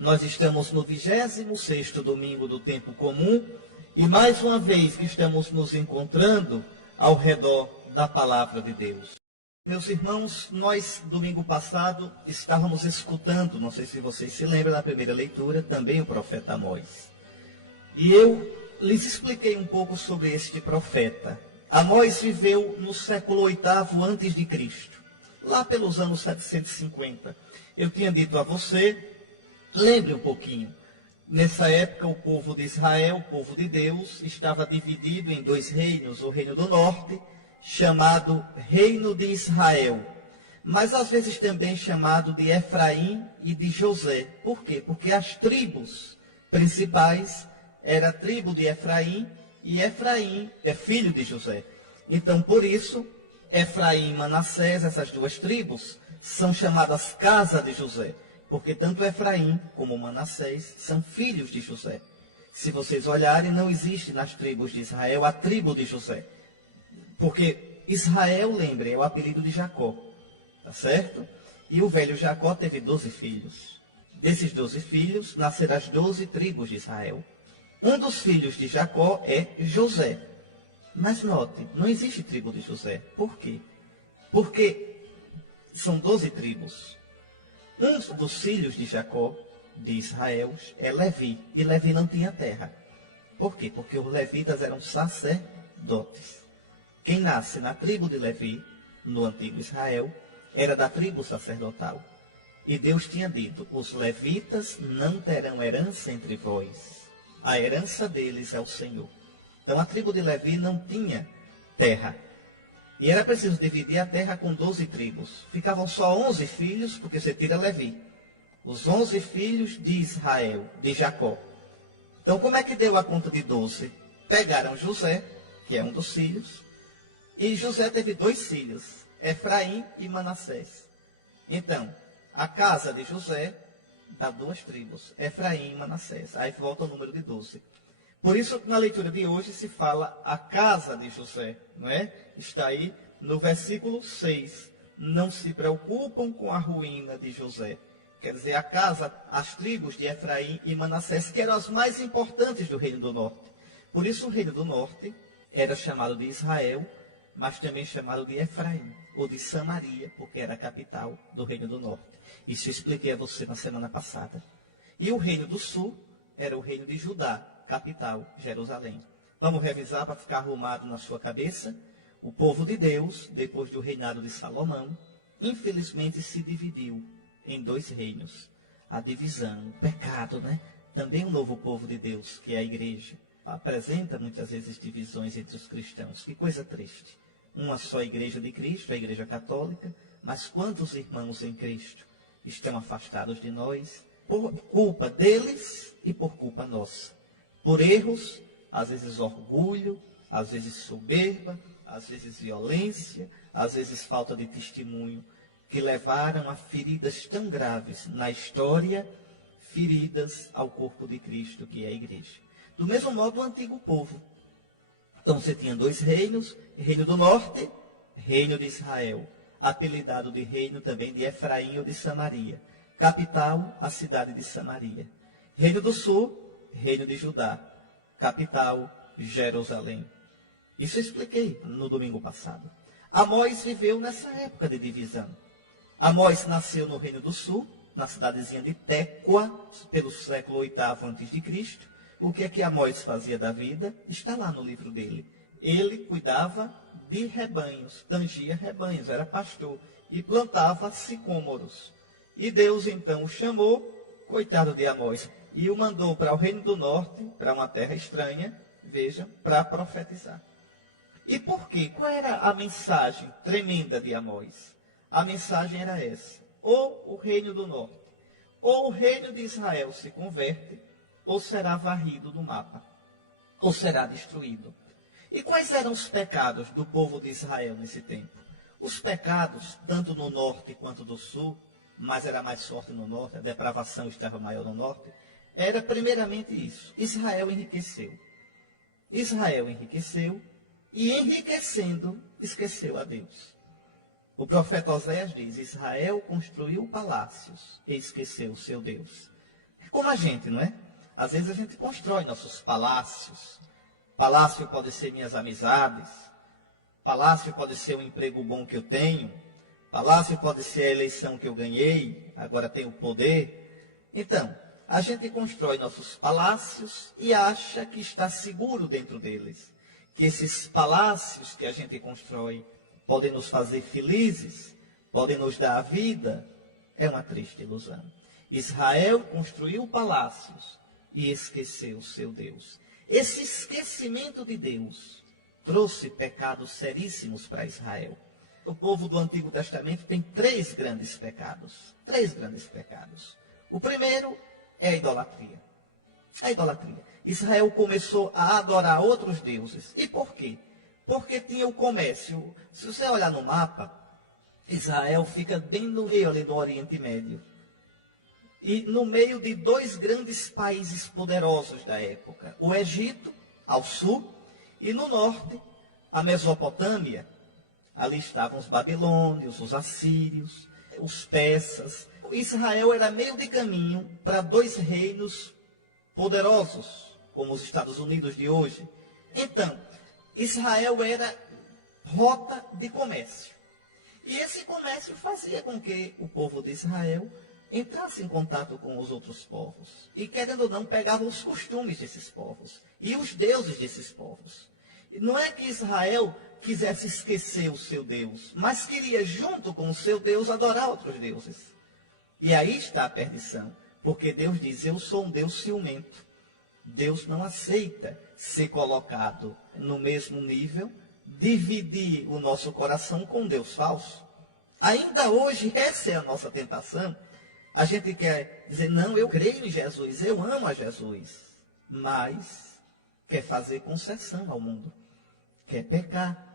Nós estamos no 26º domingo do tempo comum e mais uma vez que estamos nos encontrando ao redor da palavra de Deus. Meus irmãos, nós domingo passado estávamos escutando, não sei se vocês se lembram da primeira leitura, também o profeta Amós. E eu lhes expliquei um pouco sobre este profeta. Amós viveu no século VIII a.C., lá pelos anos 750. Eu tinha dito a você, lembre um pouquinho, nessa época o povo de Israel, o povo de Deus, estava dividido em dois reinos, o reino do norte, chamado Reino de Israel, mas às vezes também chamado de Efraim e de José. Por quê? Porque as tribos principais era a tribo de Efraim, e Efraim é filho de José. Então, por isso, Efraim e Manassés, essas duas tribos, são chamadas casa de José, porque tanto Efraim como Manassés são filhos de José. Se vocês olharem, não existe nas tribos de Israel a tribo de José, porque Israel, lembre, é o apelido de Jacó, tá certo? E o velho Jacó teve 12 filhos. Desses 12 filhos, nasceram as 12 tribos de Israel. Um dos filhos de Jacó é José. Mas note, não existe tribo de José. Por quê? Porque são 12 tribos. Um dos filhos de Jacó, de Israel, é Levi. E Levi não tinha terra. Por quê? Porque os levitas eram sacerdotes. Quem nasce na tribo de Levi, no antigo Israel, era da tribo sacerdotal. E Deus tinha dito, os levitas não terão herança entre vós. A herança deles é o Senhor. Então a tribo de Levi não tinha terra. E era preciso dividir a terra com 12 tribos. Ficavam só 11 filhos, porque você tira Levi. Os 11 filhos de Israel, de Jacó. Então como é que deu a conta de 12? Pegaram José, que é um dos filhos, e José teve 2 filhos, Efraim e Manassés. Então, a casa de José dá 2 tribos, Efraim e Manassés. Aí volta o número de 12. Por isso, na leitura de hoje, se fala a casa de José, não é? Está aí no versículo 6. Não se preocupam com a ruína de José. Quer dizer, a casa, as tribos de Efraim e Manassés, que eram as mais importantes do Reino do Norte. Por isso, o Reino do Norte era chamado de Israel, mas também chamado de Efraim, ou de Samaria, porque era a capital do Reino do Norte. Isso eu expliquei a você na semana passada. E o Reino do Sul era o Reino de Judá, capital, Jerusalém. Vamos revisar para ficar arrumado na sua cabeça. O povo de Deus, depois do reinado de Salomão, infelizmente se dividiu em 2 reinos. A divisão, o pecado, né? Também o novo povo de Deus, que é a igreja, apresenta muitas vezes divisões entre os cristãos. Que coisa triste. Uma só igreja de Cristo, a igreja católica, mas quantos irmãos em Cristo estão afastados de nós por culpa deles e por culpa nossa. Por erros, às vezes orgulho, às vezes soberba, às vezes violência, às vezes falta de testemunho, que levaram a feridas tão graves na história, feridas ao corpo de Cristo, que é a igreja. Do mesmo modo, o antigo povo. Então você tinha 2 reinos, Reino do Norte, Reino de Israel, apelidado de reino também de Efraim ou de Samaria. Capital, a cidade de Samaria. Reino do Sul, Reino de Judá. Capital, Jerusalém. Isso eu expliquei no domingo passado. Amós viveu nessa época de divisão. Amós nasceu no Reino do Sul, na cidadezinha de Tecoa, pelo século VIII a.C. O que é que Amós fazia da vida? Está lá no livro dele. Ele cuidava de rebanhos, tangia rebanhos, era pastor, e plantava sicômoros. E Deus então o chamou, coitado de Amós, e o mandou para o Reino do Norte, para uma terra estranha, vejam, para profetizar. E por quê? Qual era a mensagem tremenda de Amós? A mensagem era essa: ou o Reino do Norte, ou o Reino de Israel se converte, ou será varrido do mapa, ou será destruído. E quais eram os pecados do povo de Israel nesse tempo? Os pecados, tanto no norte quanto no sul, mas era mais forte no norte, a depravação estava maior no norte, era primeiramente isso: Israel enriqueceu. Israel enriqueceu, e enriquecendo, esqueceu a Deus. O profeta Oséias diz: Israel construiu palácios e esqueceu o seu Deus. Como a gente, não é? Às vezes a gente constrói nossos palácios. Palácio pode ser minhas amizades. Palácio pode ser um emprego bom que eu tenho. Palácio pode ser a eleição que eu ganhei, agora tenho poder. Então, a gente constrói nossos palácios e acha que está seguro dentro deles. Que esses palácios que a gente constrói podem nos fazer felizes, podem nos dar a vida. É uma triste ilusão. Israel construiu palácios e esqueceu o seu Deus. Esse esquecimento de Deus trouxe pecados seríssimos para Israel. O povo do Antigo Testamento tem três grandes pecados. Três grandes pecados. O primeiro é a idolatria. A idolatria. Israel começou a adorar outros deuses. E por quê? Porque tinha o comércio. Se você olhar no mapa, Israel fica bem no meio ali do Oriente Médio. E no meio de dois grandes países poderosos da época. O Egito, ao sul, e no norte, a Mesopotâmia. Ali estavam os babilônios, os assírios, os persas. Israel era meio de caminho para dois reinos poderosos, como os Estados Unidos de hoje. Então, Israel era rota de comércio. E esse comércio fazia com que o povo de Israel entrasse em contato com os outros povos. E, querendo ou não, pegava os costumes desses povos e os deuses desses povos. Não é que Israel quisesse esquecer o seu Deus, mas queria, junto com o seu Deus, adorar outros deuses. E aí está a perdição, porque Deus diz, eu sou um Deus ciumento. Deus não aceita ser colocado no mesmo nível, dividir o nosso coração com um Deus falso. Ainda hoje, essa é a nossa tentação. A gente quer dizer, não, eu creio em Jesus, eu amo a Jesus, mas quer fazer concessão ao mundo, quer pecar.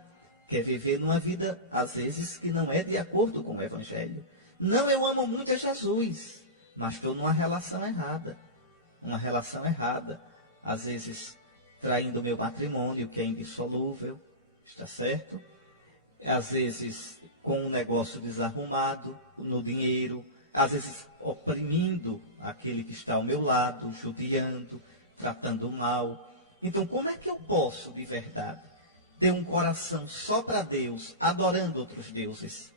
Quer viver numa vida, às vezes, que não é de acordo com o Evangelho. Não, eu amo muito a Jesus, mas estou numa relação errada. Uma relação errada. Às vezes, traindo o meu matrimônio, que é indissolúvel, está certo? Às vezes, com um negócio desarrumado, no dinheiro. Às vezes, oprimindo aquele que está ao meu lado, judiando, tratando mal. Então, como é que eu posso, de verdade, ter um coração só para Deus, adorando outros deuses?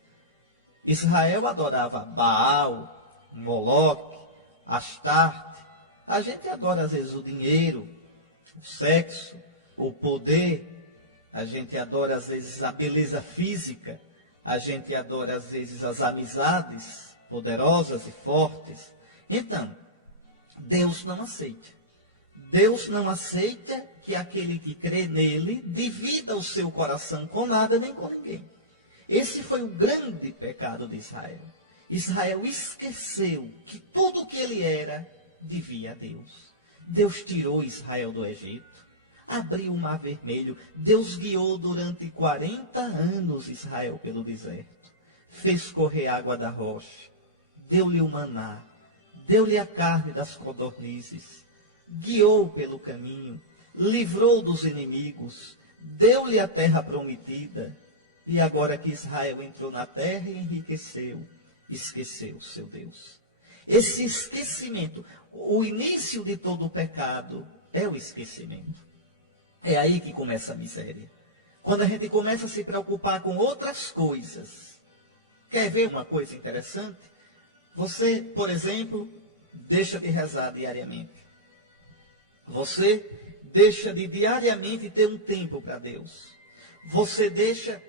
Israel adorava Baal, Moloque, Astarte. A gente adora às vezes o dinheiro, o sexo, o poder. A gente adora às vezes a beleza física. A gente adora às vezes as amizades poderosas e fortes. Então, Deus não aceita. Deus não aceita que aquele que crê nele divida o seu coração com nada nem com ninguém. Esse foi o grande pecado de Israel. Israel esqueceu que tudo o que ele era devia a Deus. Deus tirou Israel do Egito, abriu o Mar Vermelho. Deus guiou durante 40 anos Israel pelo deserto. Fez correr água da rocha, deu-lhe o maná, deu-lhe a carne das codornizes, guiou pelo caminho, livrou dos inimigos, deu-lhe a terra prometida. E agora que Israel entrou na terra e enriqueceu, esqueceu o seu Deus. Esse esquecimento, o início de todo o pecado é o esquecimento. É aí que começa a miséria. Quando a gente começa a se preocupar com outras coisas. Quer ver uma coisa interessante? Você, por exemplo, deixa de rezar diariamente. Você deixa de diariamente ter um tempo para Deus. Você deixa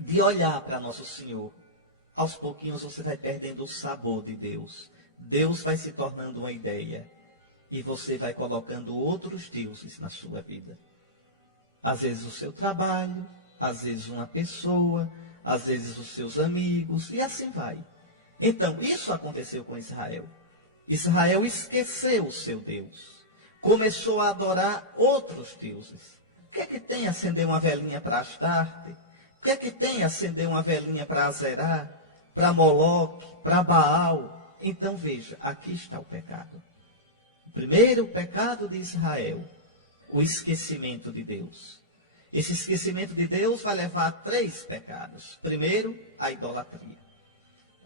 de olhar para Nosso Senhor. Aos pouquinhos você vai perdendo o sabor de Deus. Deus vai se tornando uma ideia. E você vai colocando outros deuses na sua vida. Às vezes o seu trabalho, às vezes uma pessoa, às vezes os seus amigos, e assim vai. Então, isso aconteceu com Israel. Israel esqueceu o seu Deus. Começou a adorar outros deuses. O que é que tem acender uma velinha para Astarte? O que é que tem acender uma velinha para Azerá, para Moloque, para Baal? Então veja, aqui está o pecado. O primeiro pecado de Israel, o esquecimento de Deus. Esse esquecimento de Deus vai levar a 3 pecados. Primeiro, a idolatria.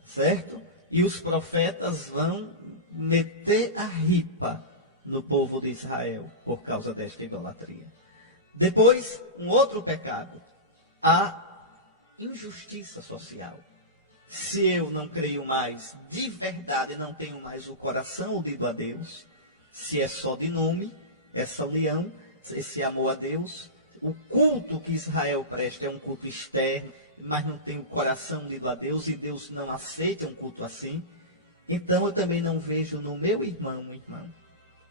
Certo? E os profetas vão meter a ripa no povo de Israel por causa desta idolatria. Depois, um outro pecado, a injustiça social. Se eu não creio mais de verdade, não tenho mais o coração unido a Deus, se é só de nome, essa união, esse amor a Deus, o culto que Israel presta é um culto externo, mas não tem o coração unido a Deus, e Deus não aceita um culto assim, então eu também não vejo no meu irmão um irmão.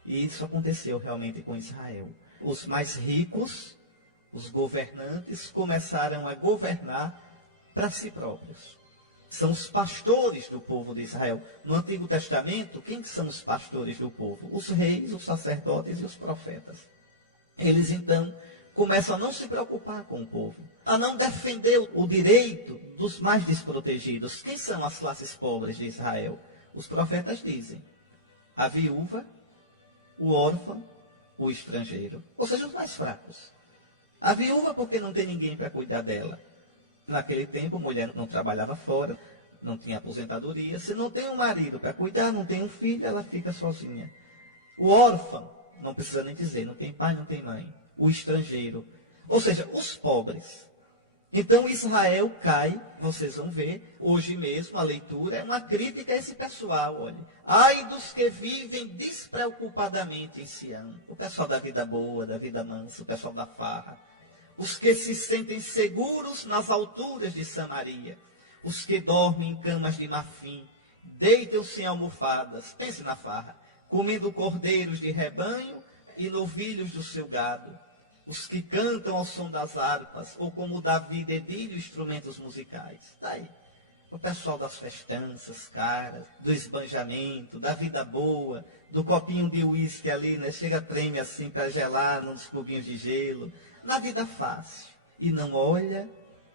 E isso aconteceu realmente com Israel. Os mais ricos, os governantes, começaram a governar para si próprios. São os pastores do povo de Israel. No Antigo Testamento, quem são os pastores do povo? Os reis, os sacerdotes e os profetas. Eles então começam a não se preocupar com o povo, a não defender o direito dos mais desprotegidos. Quem são as classes pobres de Israel? Os profetas dizem: a viúva, o órfão, o estrangeiro. Ou seja, os mais fracos. A viúva porque não tem ninguém para cuidar dela. Naquele tempo, a mulher não trabalhava fora, não tinha aposentadoria. Se não tem um marido para cuidar, não tem um filho, ela fica sozinha. O órfão, não precisa nem dizer, não tem pai, não tem mãe. O estrangeiro, ou seja, os pobres. Então Israel cai, vocês vão ver, hoje mesmo a leitura é uma crítica a esse pessoal, olha. Ai dos que vivem despreocupadamente em Sião. O pessoal da vida boa, da vida mansa, o pessoal da farra. Os que se sentem seguros nas alturas de Samaria. Os que dormem em camas de marfim, deitam-se em almofadas, pense na farra, comendo cordeiros de rebanho e novilhos do seu gado. Os que cantam ao som das harpas, ou como Davi dedilha instrumentos musicais. Está aí. O pessoal das festanças caras, do esbanjamento, da vida boa, do copinho de uísque ali, né? Chega, treme assim para gelar nos cubinhos de gelo. Na vida fácil. E não olha,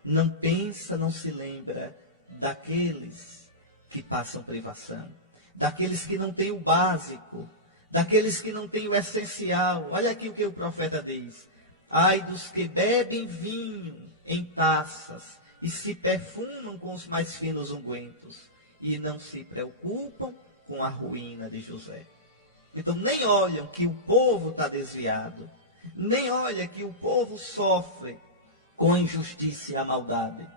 não pensa, não se lembra daqueles que passam privação. Daqueles que não têm o básico. Daqueles que não têm o essencial. Olha aqui o que o profeta diz. Ai dos que bebem vinho em taças e se perfumam com os mais finos ungüentos e não se preocupam com a ruína de José. Então nem olham que o povo está desviado, nem olham que o povo sofre com a injustiça e a maldade.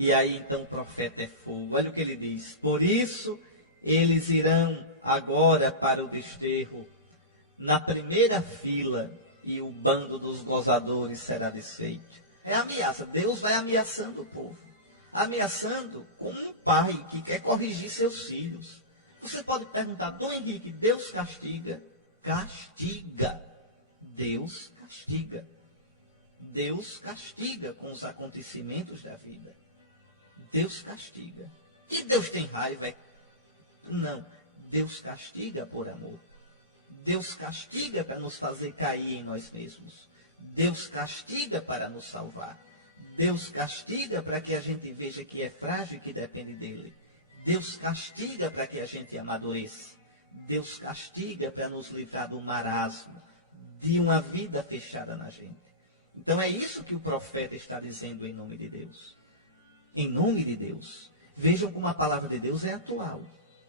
E aí então o profeta é fogo. Olha o que ele diz. Por isso eles irão agora para o desterro na primeira fila, e o bando dos gozadores será desfeito. É ameaça. Deus vai ameaçando o povo. Ameaçando como um pai que quer corrigir seus filhos. Você pode perguntar, Dom Henrique, Deus castiga? Castiga. Deus castiga. Deus castiga com os acontecimentos da vida. Deus castiga. E Deus tem raiva? Não. Deus castiga por amor. Deus castiga para nos fazer cair em nós mesmos. Deus castiga para nos salvar. Deus castiga para que a gente veja que é frágil e que depende dele. Deus castiga para que a gente amadureça. Deus castiga para nos livrar do marasmo, de uma vida fechada na gente. Então é isso que o profeta está dizendo em nome de Deus. Em nome de Deus. Vejam como a palavra de Deus é atual.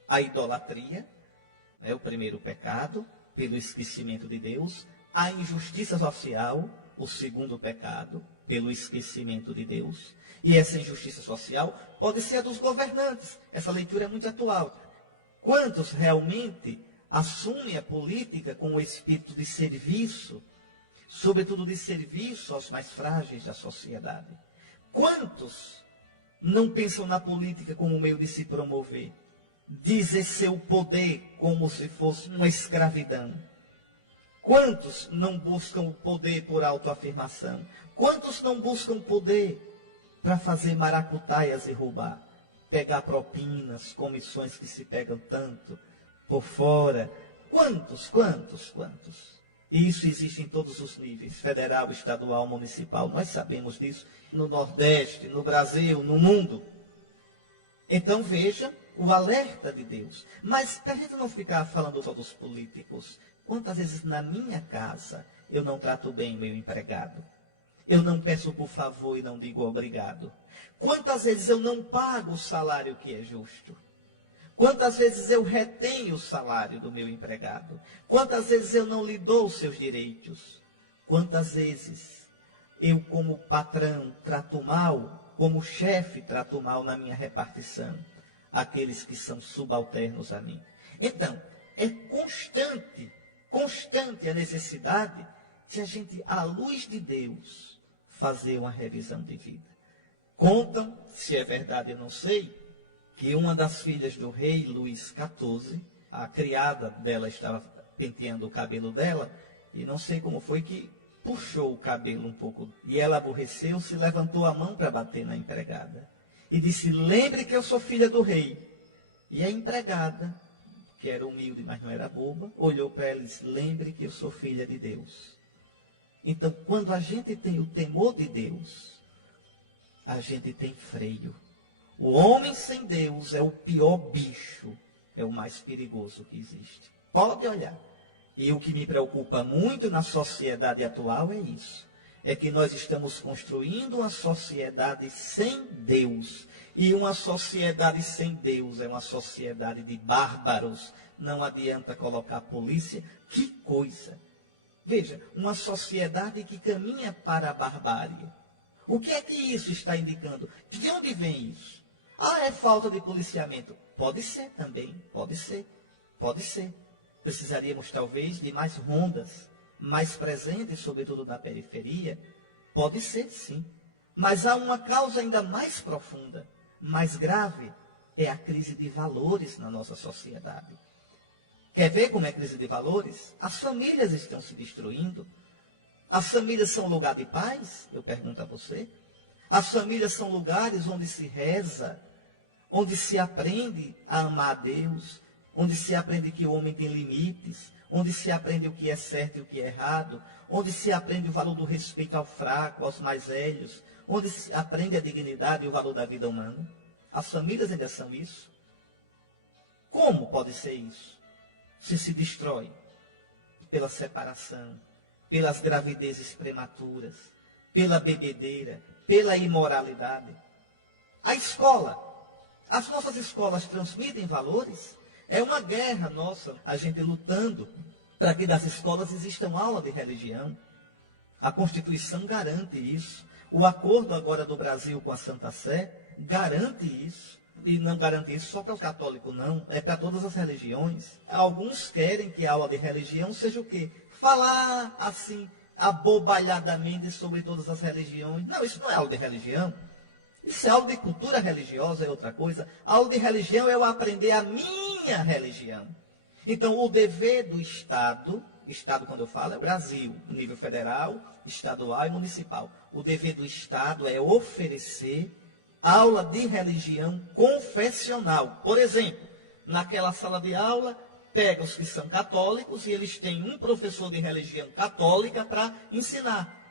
A idolatria é o primeiro pecado, pelo esquecimento de Deus. A injustiça social, o segundo pecado, pelo esquecimento de Deus. E essa injustiça social pode ser a dos governantes. Essa leitura é muito atual. Quantos realmente assumem a política com o espírito de serviço, sobretudo de serviço aos mais frágeis da sociedade? Quantos não pensam na política como meio de se promover? De exercer o poder como se fosse uma escravidão. Quantos não buscam o poder por autoafirmação? Quantos não buscam poder para fazer maracutaias e roubar? Pegar propinas, comissões que se pegam tanto por fora. Quantos? E isso existe em todos os níveis, federal, estadual, municipal. Nós sabemos disso no Nordeste, no Brasil, no mundo. Então veja o alerta de Deus. Mas para a gente não ficar falando só dos políticos, quantas vezes na minha casa eu não trato bem meu empregado? Eu não peço por favor e não digo obrigado. Quantas vezes eu não pago o salário que é justo? Quantas vezes eu retenho o salário do meu empregado? Quantas vezes eu não lhe dou os seus direitos? Quantas vezes eu, como patrão, trato mal, como chefe, trato mal na minha repartição aqueles que são subalternos a mim? Então, é constante a necessidade de a gente, à luz de Deus, fazer uma revisão de vida. Contam, se é verdade eu não sei, que uma das filhas do rei Luís XIV, a criada dela estava penteando o cabelo dela, e não sei como foi que puxou o cabelo um pouco. E ela aborreceu, se levantou a mão para bater na empregada. E disse, lembre que eu sou filha do rei. E a empregada, que era humilde, mas não era boba, olhou para ela e disse, lembre que eu sou filha de Deus. Então, quando a gente tem o temor de Deus, a gente tem freio. O homem sem Deus é o pior bicho, é o mais perigoso que existe. Pode olhar. E o que me preocupa muito na sociedade atual é isso. É que nós estamos construindo uma sociedade sem Deus. E uma sociedade sem Deus é uma sociedade de bárbaros. Não adianta colocar polícia. Que coisa! Veja, uma sociedade que caminha para a barbárie. O que é que isso está indicando? De onde vem isso? Ah, é falta de policiamento. Pode ser também, pode ser. Precisaríamos talvez de mais rondas, mais presentes, sobretudo na periferia. Pode ser, sim. Mas há uma causa ainda mais profunda, mais grave, é a crise de valores na nossa sociedade. Quer ver como é a crise de valores? As famílias estão se destruindo. As famílias são lugar de paz? Eu pergunto a você. As famílias são lugares onde se reza, onde se aprende a amar a Deus, onde se aprende que o homem tem limites, onde se aprende o que é certo e o que é errado, onde se aprende o valor do respeito ao fraco, aos mais velhos, onde se aprende a dignidade e o valor da vida humana. As famílias ainda são isso. Como pode ser isso? Se destrói pela separação, pelas gravidezes prematuras, pela bebedeira, pela imoralidade. A escola, as nossas escolas transmitem valores? É uma guerra nossa, a gente lutando para que das escolas existam aula de religião. A Constituição garante isso. O acordo agora do Brasil com a Santa Sé garante isso. E não garante isso só para o católico, não. É para todas as religiões. Alguns querem que a aula de religião seja o quê? Falar assim, abobalhadamente sobre todas as religiões. Não, isso não é aula de religião. Isso é aula de cultura religiosa, é outra coisa. A aula de religião é eu aprender a minha religião. Então, o dever do Estado quando eu falo é o Brasil, nível federal, estadual e municipal. O dever do Estado é oferecer aula de religião confessional. Por exemplo, naquela sala de aula, pega os que são católicos e eles têm um professor de religião católica para ensinar.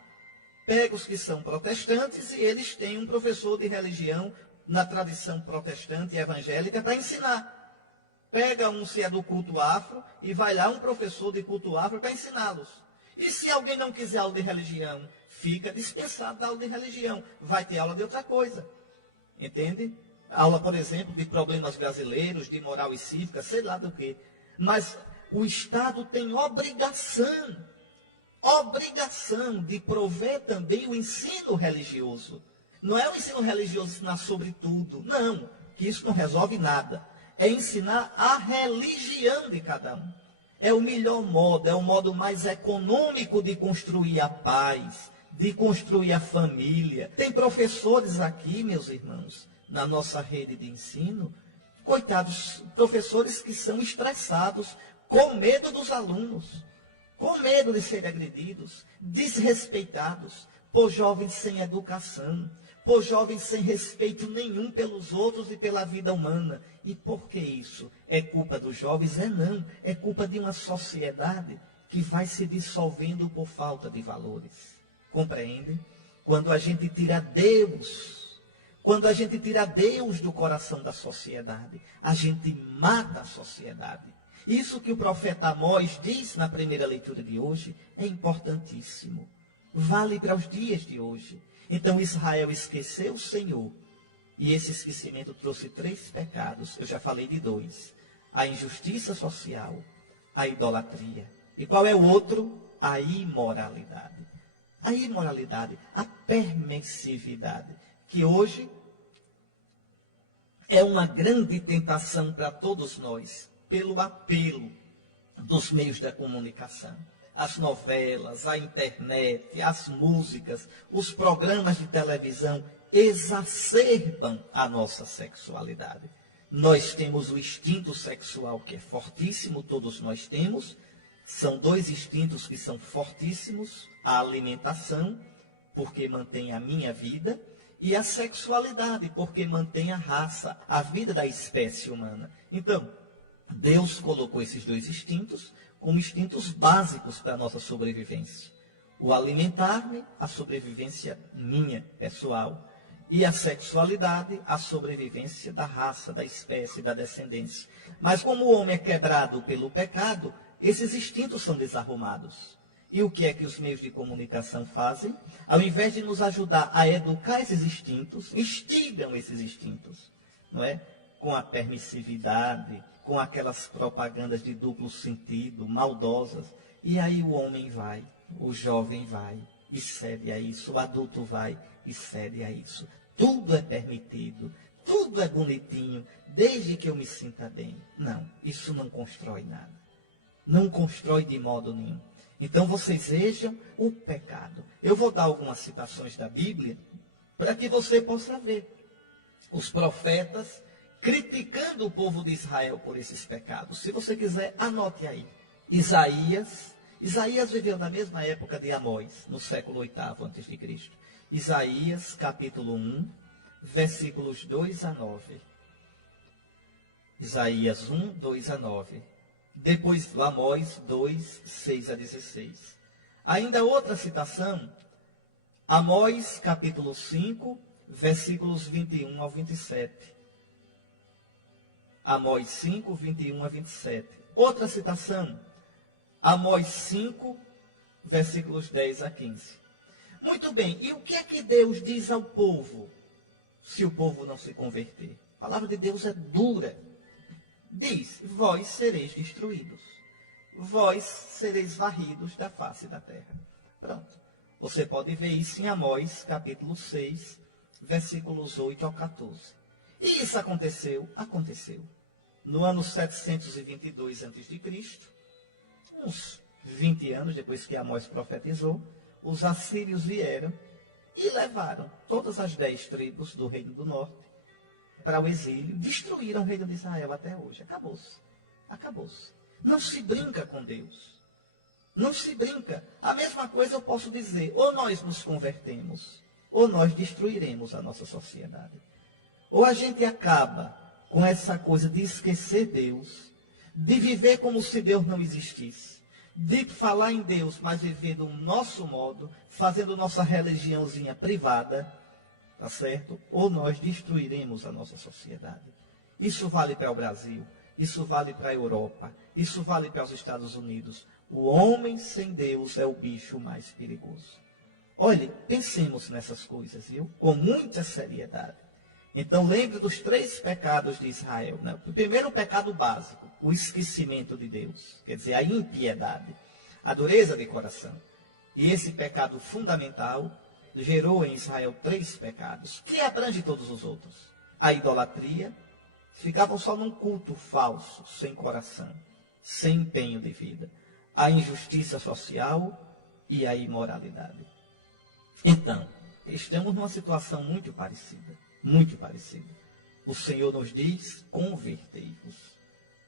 Pega os que são protestantes e eles têm um professor de religião na tradição protestante e evangélica para ensinar. Pega um se é do culto afro e vai lá um professor de culto afro para ensiná-los. E se alguém não quiser aula de religião, fica dispensado da aula de religião. Vai ter aula de outra coisa. Entende? Aula, por exemplo, de problemas brasileiros, de moral e cívica, sei lá do que. Mas o Estado tem obrigação de prover também o ensino religioso. Não é o ensino religioso ensinar sobre tudo. Não, que isso não resolve nada. É ensinar a religião de cada um. É o melhor modo, é o modo mais econômico de construir a paz, de construir a família. Tem professores aqui, meus irmãos, na nossa rede de ensino, coitados, professores que são estressados, com medo dos alunos, com medo de serem agredidos, desrespeitados, por jovens sem educação, por jovens sem respeito nenhum pelos outros e pela vida humana. E por que isso? É culpa dos jovens? Não. É culpa de uma sociedade que vai se dissolvendo por falta de valores. Compreendem? Quando a gente tira Deus do coração da sociedade, a gente mata a sociedade. Isso que o profeta Amós diz na primeira leitura de hoje é importantíssimo. Vale para os dias de hoje. Então Israel esqueceu o Senhor E esse esquecimento trouxe 3 pecados. Eu já falei de 2. A injustiça social, a idolatria. E qual é o outro? A imoralidade. A imoralidade, a permissividade, que hoje é uma grande tentação para todos nós, pelo apelo dos meios da comunicação. As novelas, a internet, as músicas, os programas de televisão exacerbam a nossa sexualidade. Nós temos o instinto sexual, que é fortíssimo, todos nós temos. São 2 instintos que são fortíssimos: a alimentação, porque mantém a minha vida, e a sexualidade, porque mantém a raça, a vida da espécie humana. Então, Deus colocou esses 2 instintos como instintos básicos para a nossa sobrevivência. O alimentar-me, a sobrevivência minha, pessoal. E a sexualidade, a sobrevivência da raça, da espécie, da descendência. Mas como o homem é quebrado pelo pecado, esses instintos são desarrumados. E o que é que os meios de comunicação fazem? Ao invés de nos ajudar a educar esses instintos, instigam esses instintos, não é? Com a permissividade, com aquelas propagandas de duplo sentido, maldosas. E aí o homem vai, o jovem vai e cede a isso, o adulto vai e cede a isso. Tudo é permitido, tudo é bonitinho, desde que eu me sinta bem. Não, isso não constrói nada. Não constrói de modo nenhum. Então vocês vejam o pecado. Eu vou dar algumas citações da Bíblia para que você possa ver os profetas criticando o povo de Israel por esses pecados. Se você quiser, anote aí. Isaías viveu na mesma época de Amós, no século 8º a.C. Isaías, capítulo 1, versículos 2 a 9. Isaías 1, 2 a 9. Depois, Amós 2, 6 a 16. Ainda outra citação, Amós, capítulo 5, versículos 21 ao 27. Amós 5, 21 a 27. Outra citação, Amós 5, versículos 10 a 15. Muito bem, e o que é que Deus diz ao povo, se o povo não se converter? A palavra de Deus é dura. Diz: vós sereis destruídos. Vós sereis varridos da face da terra. Pronto. Você pode ver isso em Amós, capítulo 6, versículos 8 ao 14. E isso aconteceu? Aconteceu. No ano 722 a.C., uns 20 anos depois que Amós profetizou, os assírios vieram e levaram todas as 10 tribos do reino do norte para o exílio, destruíram o reino de Israel até hoje. Acabou-se. Acabou-se. Não se brinca com Deus. Não se brinca. A mesma coisa eu posso dizer: ou nós nos convertemos, ou nós destruiremos a nossa sociedade. Ou a gente acaba com essa coisa de esquecer Deus, de viver como se Deus não existisse, de falar em Deus, mas viver do nosso modo, fazendo nossa religiãozinha privada, tá certo? Ou nós destruiremos a nossa sociedade. Isso vale para o Brasil, isso vale para a Europa, isso vale para os Estados Unidos. O homem sem Deus é o bicho mais perigoso. Olhe, pensemos nessas coisas, viu? Com muita seriedade. Então lembre dos 3 pecados de Israel, né? O primeiro, o pecado básico, o esquecimento de Deus, quer dizer, a impiedade, a dureza de coração. E esse pecado fundamental gerou em Israel 3 pecados, que abrange todos os outros. A idolatria, ficavam só num culto falso, sem coração, sem empenho de vida. A injustiça social e a imoralidade. Então, estamos numa situação muito parecida. Muito parecido. O Senhor nos diz: convertei-vos.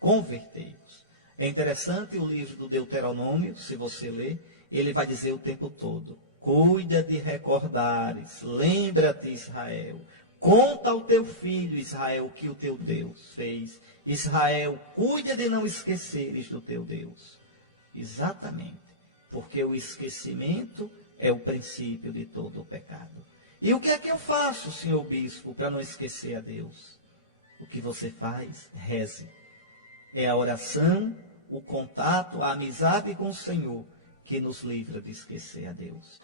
Convertei-vos. É interessante o livro do Deuteronômio, se você ler, ele vai dizer o tempo todo: cuida de recordares, lembra-te, Israel, conta ao teu filho, Israel, o que o teu Deus fez. Israel, cuida de não esqueceres do teu Deus. Exatamente, porque o esquecimento é o princípio de todo o pecado. E o que é que eu faço, senhor bispo, para não esquecer a Deus? O que você faz? Reze. É a oração, o contato, a amizade com o Senhor que nos livra de esquecer a Deus.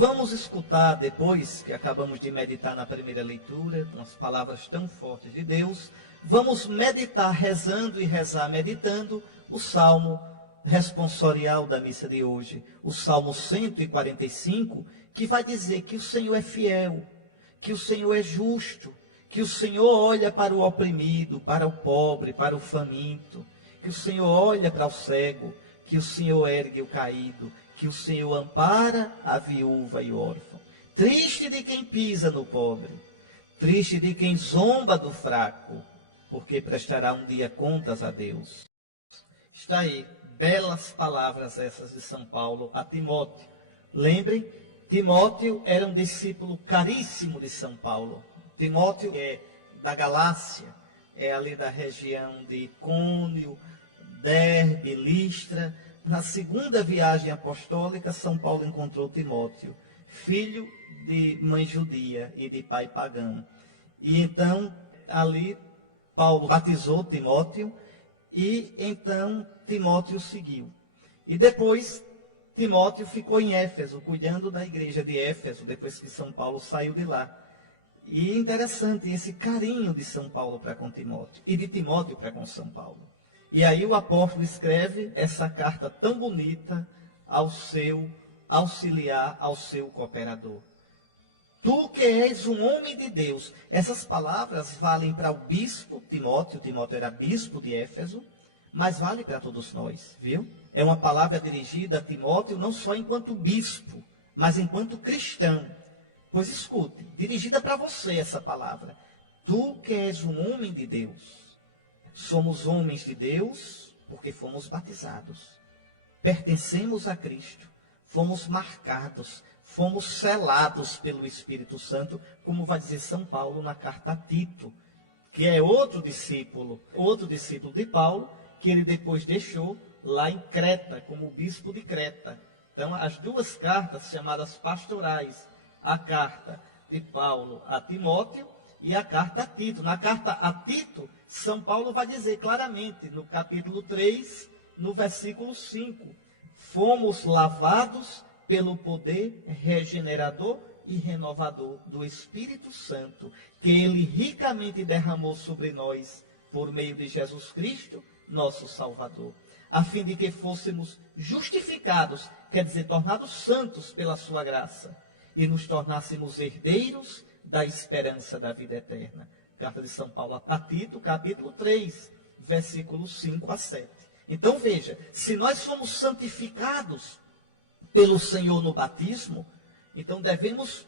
Vamos escutar, depois que acabamos de meditar na primeira leitura, umas palavras tão fortes de Deus, vamos meditar rezando e rezar meditando o Salmo responsorial da missa de hoje, o Salmo 145, que vai dizer que o Senhor é fiel, que o Senhor é justo, que o Senhor olha para o oprimido, para o pobre, para o faminto, que o Senhor olha para o cego, que o Senhor ergue o caído, que o Senhor ampara a viúva e o órfão. Triste de quem pisa no pobre, triste de quem zomba do fraco, porque prestará um dia contas a Deus. Está aí, belas palavras essas de São Paulo a Timóteo. Lembrem, Timóteo era um discípulo caríssimo de São Paulo. Timóteo é da Galácia, é ali da região de Icônio, Derbe, Listra. Na segunda viagem apostólica, São Paulo encontrou Timóteo, filho de mãe judia e de pai pagão. E então, ali, Paulo batizou Timóteo e então Timóteo seguiu. E depois, Timóteo ficou em Éfeso, cuidando da igreja de Éfeso, depois que São Paulo saiu de lá. E é interessante esse carinho de São Paulo para com Timóteo e de Timóteo para com São Paulo. E aí o apóstolo escreve essa carta tão bonita ao seu auxiliar, ao seu cooperador. Tu que és um homem de Deus. Essas palavras valem para o bispo Timóteo. Timóteo era bispo de Éfeso, mas vale para todos nós, viu? É uma palavra dirigida a Timóteo não só enquanto bispo, mas enquanto cristão. Pois escute, dirigida para você essa palavra. Tu que és um homem de Deus. Somos homens de Deus porque fomos batizados. Pertencemos a Cristo. Fomos marcados, fomos selados pelo Espírito Santo, como vai dizer São Paulo na carta a Tito, que é outro discípulo de Paulo, que ele depois deixou lá em Creta, como bispo de Creta. Então, as duas cartas chamadas pastorais, a carta de Paulo a Timóteo e a carta a Tito. Na carta a Tito, São Paulo vai dizer claramente, no capítulo 3, no versículo 5, fomos lavados pelo poder regenerador e renovador do Espírito Santo, que ele ricamente derramou sobre nós por meio de Jesus Cristo, nosso Salvador, a fim de que fôssemos justificados, quer dizer, tornados santos pela sua graça, e nos tornássemos herdeiros da esperança da vida eterna. Carta de São Paulo a Tito, capítulo 3, versículos 5 a 7. Então veja, se nós somos santificados pelo Senhor no batismo, então devemos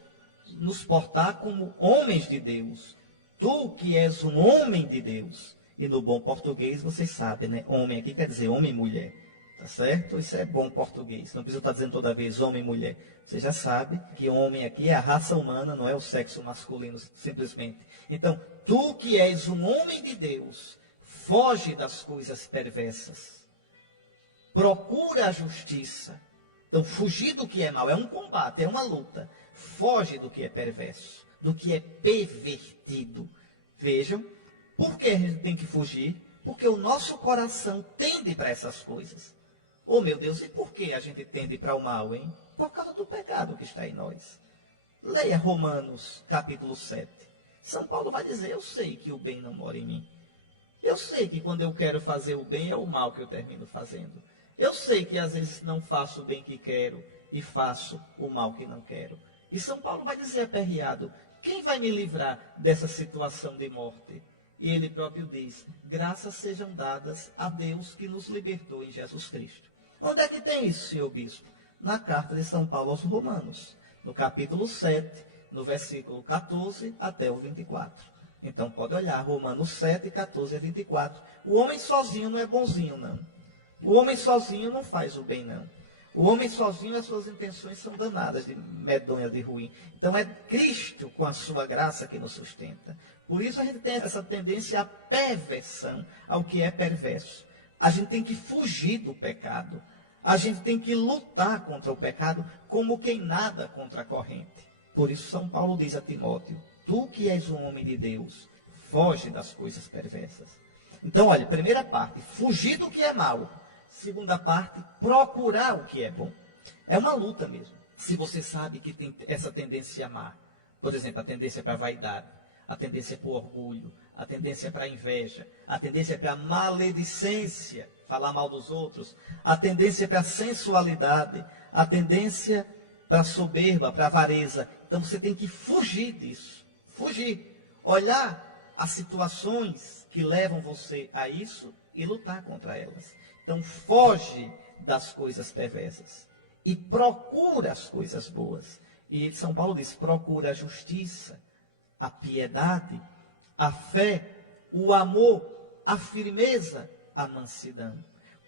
nos portar como homens de Deus. Tu que és um homem de Deus. E no bom português, vocês sabem, né? Homem aqui quer dizer homem e mulher. Tá certo? Isso é bom português. Não precisa estar dizendo toda vez homem e mulher. Você já sabe que homem aqui é a raça humana, não é o sexo masculino simplesmente. Então, tu que és um homem de Deus, foge das coisas perversas. Procura a justiça. Então, fugir do que é mal é um combate, é uma luta. Foge do que é perverso, do que é pervertido. Vejam, por que a gente tem que fugir? Porque o nosso coração tende para essas coisas. Oh, meu Deus, e por que a gente tende para o mal, hein? Por causa do pecado que está em nós. Leia Romanos, capítulo 7. São Paulo vai dizer, eu sei que o bem não mora em mim. Eu sei que quando eu quero fazer o bem, é o mal que eu termino fazendo. Eu sei que às vezes não faço o bem que quero e faço o mal que não quero. E São Paulo vai dizer aperreado, quem vai me livrar dessa situação de morte? E ele próprio diz, graças sejam dadas a Deus que nos libertou em Jesus Cristo. Onde é que tem isso, senhor bispo? Na carta de São Paulo aos Romanos, no capítulo 7, no versículo 14 até o 24. Então pode olhar, Romanos 7, 14 a 24. O homem sozinho não é bonzinho, não. O homem sozinho não faz o bem, não. O homem sozinho, as suas intenções são danadas, de medonhas, de ruim. Então é Cristo com a sua graça que nos sustenta. Por isso a gente tem essa tendência à perversão, ao que é perverso. A gente tem que fugir do pecado. A gente tem que lutar contra o pecado como quem nada contra a corrente. Por isso São Paulo diz a Timóteo, tu que és um homem de Deus, foge das coisas perversas. Então, olha, primeira parte, fugir do que é mal. Segunda parte, procurar o que é bom. É uma luta mesmo. Se você sabe que tem essa tendência má, por exemplo, a tendência para a vaidade, a tendência para o orgulho, a tendência para a inveja, a tendência para a maledicência, falar mal dos outros, a tendência para a sensualidade, a tendência para a soberba, para a avareza. Então você tem que fugir disso. Fugir. Olhar as situações que levam você a isso e lutar contra elas. Então foge das coisas perversas e procura as coisas boas. E São Paulo diz, procura a justiça, a piedade, a fé, o amor, a firmeza, a mansidão.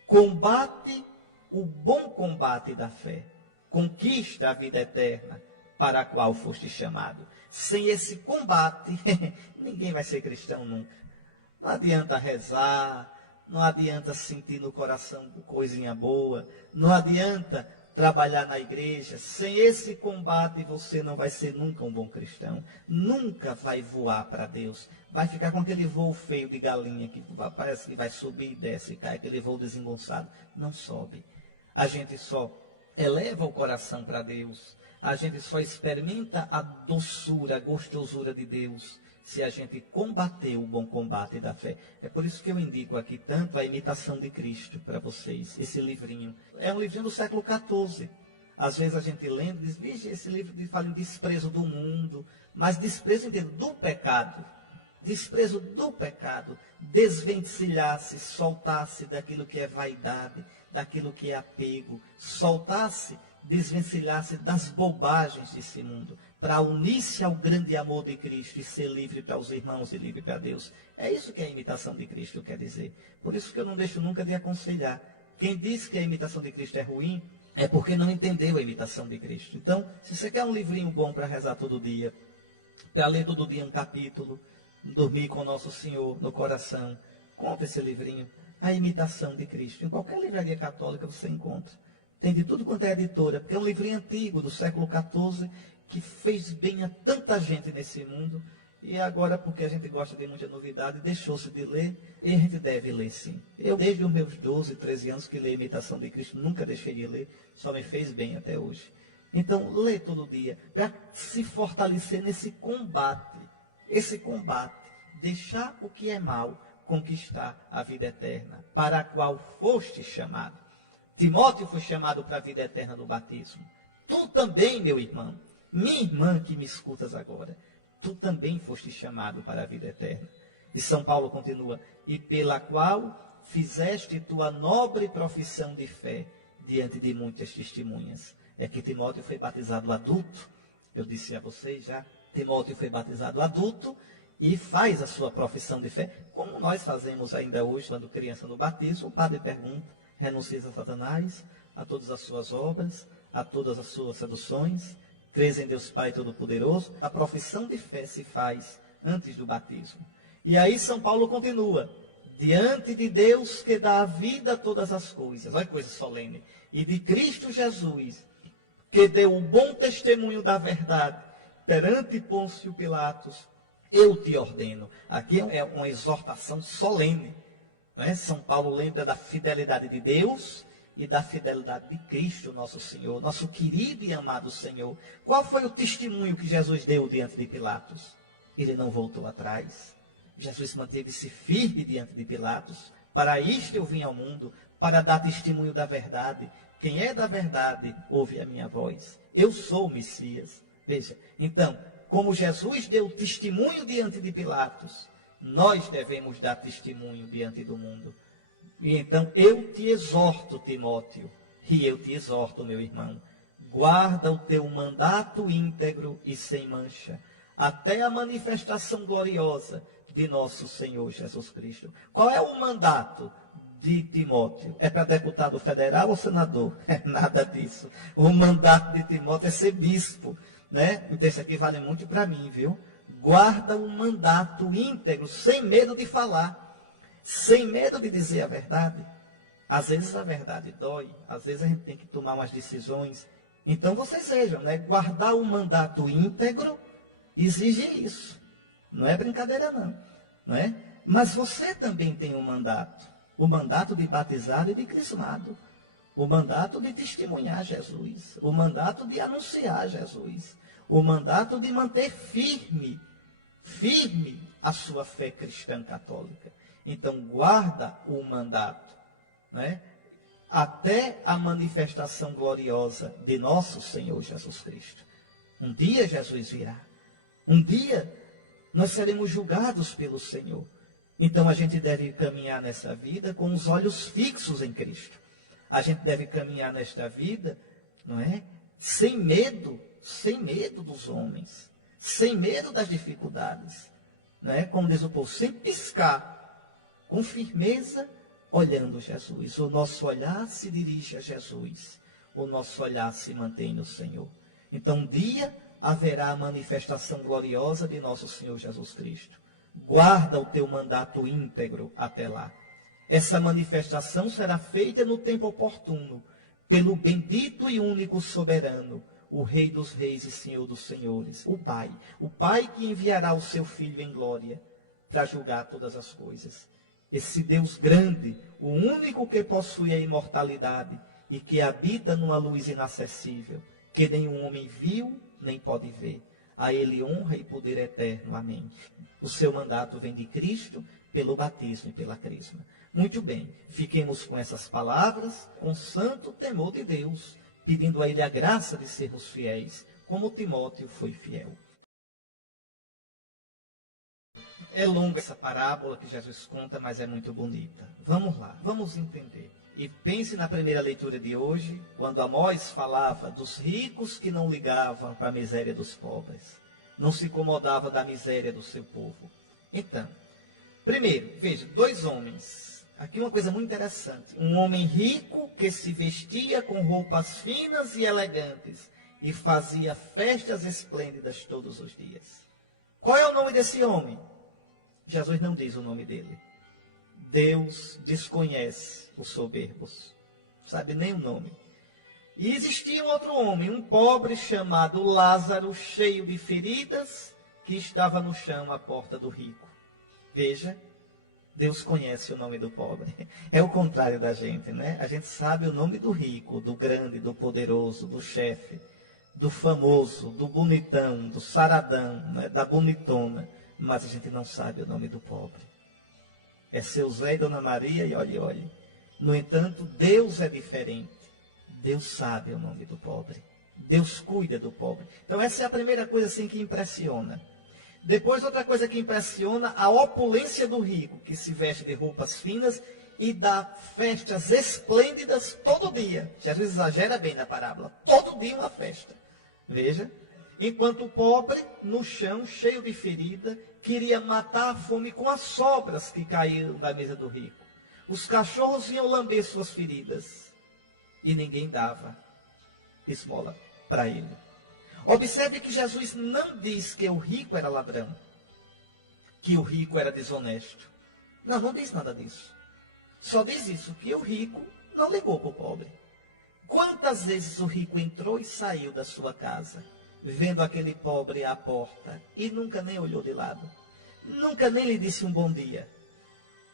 Combate o bom combate da fé. Conquista a vida eterna para a qual foste chamado. Sem esse combate, ninguém vai ser cristão nunca. Não adianta rezar, não adianta sentir no coração coisinha boa, não adianta trabalhar na igreja. Sem esse combate você não vai ser nunca um bom cristão. Nunca vai voar para Deus. Vai ficar com aquele voo feio de galinha que parece que vai subir e desce e cai, aquele voo desengonçado. Não sobe. A gente só eleva o coração para Deus. A gente só experimenta a doçura, a gostosura de Deus se a gente combater o bom combate da fé. É por isso que eu indico aqui tanto a Imitação de Cristo para vocês, esse livrinho. É um livrinho do século XIV. Às vezes a gente lendo e diz, vixe, esse livro fala em desprezo do mundo, mas desprezo entendo, do pecado. Desprezo do pecado. Desvencilhar-se, soltar-se daquilo que é vaidade, daquilo que é apego. Soltar-se, desvencilhar-se das bobagens desse mundo, para unir-se ao grande amor de Cristo e ser livre para os irmãos e livre para Deus. É isso que a imitação de Cristo quer dizer. Por isso que eu não deixo nunca de aconselhar. Quem diz que a imitação de Cristo é ruim, é porque não entendeu a imitação de Cristo. Então, se você quer um livrinho bom para rezar todo dia, para ler todo dia um capítulo, dormir com o nosso Senhor no coração, compre esse livrinho, A Imitação de Cristo. Em qualquer livraria católica você encontra. Tem de tudo quanto é editora, porque é um livrinho antigo, do século XIV, que fez bem a tanta gente nesse mundo, e agora, porque a gente gosta de muita novidade, deixou-se de ler, e a gente deve ler sim. Eu, desde os meus 12, 13 anos que leio a Imitação de Cristo, nunca deixei de ler, só me fez bem até hoje. Então, lê todo dia, para se fortalecer nesse combate, deixar o que é mal, conquistar a vida eterna, para a qual foste chamado. Timóteo foi chamado para a vida eterna no batismo. Tu também, meu irmão, minha irmã que me escutas agora, tu também foste chamado para a vida eterna. E São Paulo continua, e pela qual fizeste tua nobre profissão de fé diante de muitas testemunhas. É que Timóteo foi batizado adulto. Eu disse a vocês já, Timóteo foi batizado adulto e faz a sua profissão de fé, como nós fazemos ainda hoje, quando criança no batismo, o padre pergunta, renuncias a Satanás, a todas as suas obras, a todas as suas seduções, crês em Deus Pai Todo-Poderoso. A profissão de fé se faz antes do batismo. E aí São Paulo continua, diante de Deus que dá a vida a todas as coisas, olha que coisa solene, e de Cristo Jesus, que deu o bom testemunho da verdade perante Pôncio Pilatos, eu te ordeno. Aqui é uma exortação solene. São Paulo lembra da fidelidade de Deus e da fidelidade de Cristo, nosso Senhor, nosso querido e amado Senhor. Qual foi o testemunho que Jesus deu diante de Pilatos? Ele não voltou atrás. Jesus manteve-se firme diante de Pilatos. Para isto eu vim ao mundo, para dar testemunho da verdade. Quem é da verdade, ouve a minha voz. Eu sou o Messias. Veja, então, como Jesus deu testemunho diante de Pilatos, nós devemos dar testemunho diante do mundo. E então eu te exorto, Timóteo, e eu te exorto, meu irmão, guarda o teu mandato íntegro e sem mancha, até a manifestação gloriosa de nosso Senhor Jesus Cristo. Qual é o mandato de Timóteo? É para deputado federal ou senador? Nada disso. O mandato de Timóteo é ser bispo, né? Então isso aqui vale muito para mim, viu? Guarda o mandato íntegro, sem medo de falar, sem medo de dizer a verdade. Às vezes a verdade dói, às vezes a gente tem que tomar umas decisões. Então vocês vejam, né? Guardar o mandato íntegro exige isso. Não é brincadeira não é? Mas você também tem um mandato. O mandato de batizado e de crismado. O mandato de testemunhar Jesus, o mandato de anunciar Jesus, o mandato de manter firme a sua fé cristã católica. Então, guarda o mandato, né? Até a manifestação gloriosa de nosso Senhor Jesus Cristo. Um dia Jesus virá. Um dia nós seremos julgados pelo Senhor. Então, a gente deve caminhar nessa vida com os olhos fixos em Cristo. A gente deve caminhar nesta vida, não é? Sem medo dos homens, sem medo das dificuldades, não é? Como diz o povo, sem piscar, com firmeza, olhando Jesus. O nosso olhar se dirige a Jesus, o nosso olhar se mantém no Senhor. Então, um dia haverá a manifestação gloriosa de nosso Senhor Jesus Cristo. Guarda o teu mandato íntegro até lá. Essa manifestação será feita no tempo oportuno, pelo bendito e único soberano, o Rei dos reis e Senhor dos senhores, o Pai que enviará o seu Filho em glória para julgar todas as coisas. Esse Deus grande, o único que possui a imortalidade e que habita numa luz inacessível, que nenhum homem viu nem pode ver. A ele honra e poder eterno. Amém. O seu mandato vem de Cristo pelo batismo e pela crisma. Muito bem, fiquemos com essas palavras, com santo temor de Deus, pedindo a Ele a graça de sermos fiéis, como Timóteo foi fiel. É longa essa parábola que Jesus conta, mas é muito bonita. Vamos lá, vamos entender. E pense na primeira leitura de hoje, quando Amós falava dos ricos que não ligavam para a miséria dos pobres, não se incomodava da miséria do seu povo. Então, primeiro, veja, 2 homens. Aqui uma coisa muito interessante. Um homem rico que se vestia com roupas finas e elegantes e fazia festas esplêndidas todos os dias. Qual é o nome desse homem? Jesus não diz o nome dele. Deus desconhece os soberbos. Não sabe nem o nome. E existia um outro homem, um pobre chamado Lázaro, cheio de feridas, que estava no chão à porta do rico. Veja, Deus conhece o nome do pobre. É o contrário da gente, né? A gente sabe o nome do rico, do grande, do poderoso, do chefe, do famoso, do bonitão, do saradão, né? Da bonitona. Mas a gente não sabe o nome do pobre. É seu Zé e Dona Maria e olhe. No entanto, Deus é diferente. Deus sabe o nome do pobre. Deus cuida do pobre. Então essa é a primeira coisa assim que impressiona. Depois, outra coisa que impressiona, a opulência do rico, que se veste de roupas finas e dá festas esplêndidas todo dia. Jesus exagera bem na parábola. Todo dia uma festa. Veja. Enquanto o pobre, no chão, cheio de ferida, queria matar a fome com as sobras que caíram da mesa do rico. Os cachorros vinham lamber suas feridas. E ninguém dava esmola para ele. Observe que Jesus não diz que o rico era ladrão, que o rico era desonesto. Não diz nada disso. Só diz isso, que o rico não ligou para o pobre. Quantas vezes o rico entrou e saiu da sua casa, vendo aquele pobre à porta, e nunca nem olhou de lado. Nunca nem lhe disse um bom dia.